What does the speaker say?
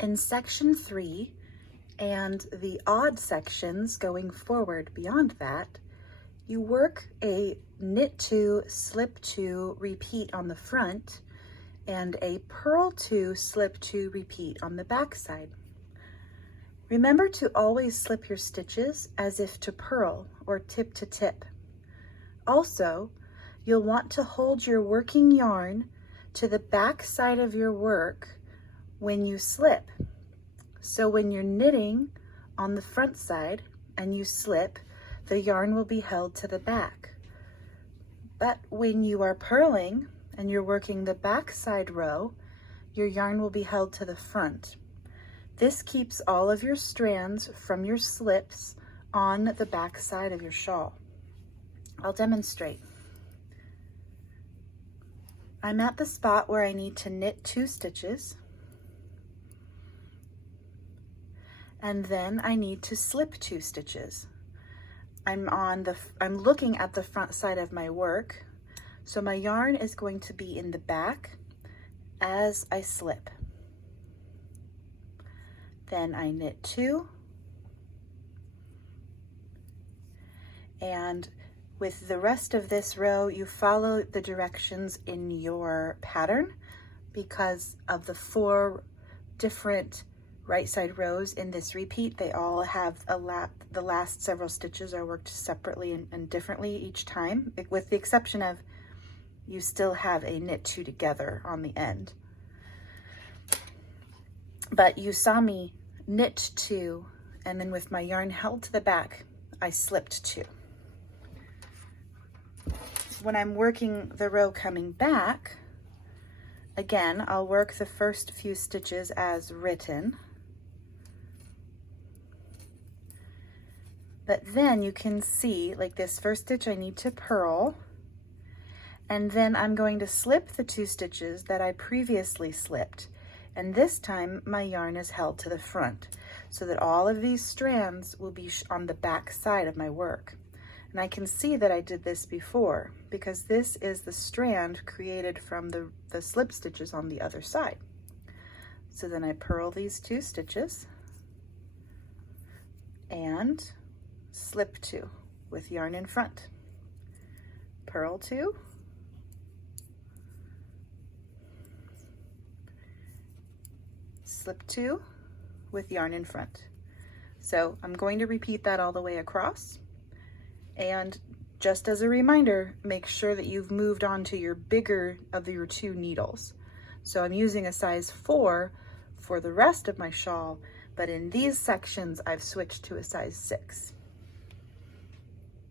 In section 3 and the odd sections going forward beyond that, you work a knit 2, slip 2 repeat on the front and a purl 2, slip 2 repeat on the back side. Remember to always slip your stitches as if to purl or tip to tip. Also, you'll want to hold your working yarn to the back side of your work when you slip. So when you're knitting on the front side and you slip, the yarn will be held to the back. But when you are purling and you're working the back side row, your yarn will be held to the front. This keeps all of your strands from your slips on the back side of your shawl. I'll demonstrate. I'm at the spot where I need to knit 2 stitches. And then I need to slip 2 stitches. I'm looking at the front side of my work, so my yarn is going to be in the back as I slip. Then I knit 2, and with the rest of this row, you follow the directions in your pattern because of the 4 different right side rows in this repeat. They all have the last several stitches are worked separately and differently each time, with the exception of you still have a knit 2 together on the end. But you saw me knit 2, and then with my yarn held to the back, I slipped 2. When I'm working the row coming back, again, I'll work the first few stitches as written. But then you can see, like this first stitch I need to purl, and then I'm going to slip the 2 stitches that I previously slipped. And this time my yarn is held to the front so that all of these strands will be on the back side of my work. And I can see that I did this before because this is the strand created from the slip stitches on the other side. So then I purl these 2 stitches and slip 2 with yarn in front. Purl 2, slip 2 with yarn in front. So I'm going to repeat that all the way across. And just as a reminder, make sure that you've moved on to your bigger of your 2 needles. So I'm using a size 4 for the rest of my shawl, but in these sections I've switched to a size 6.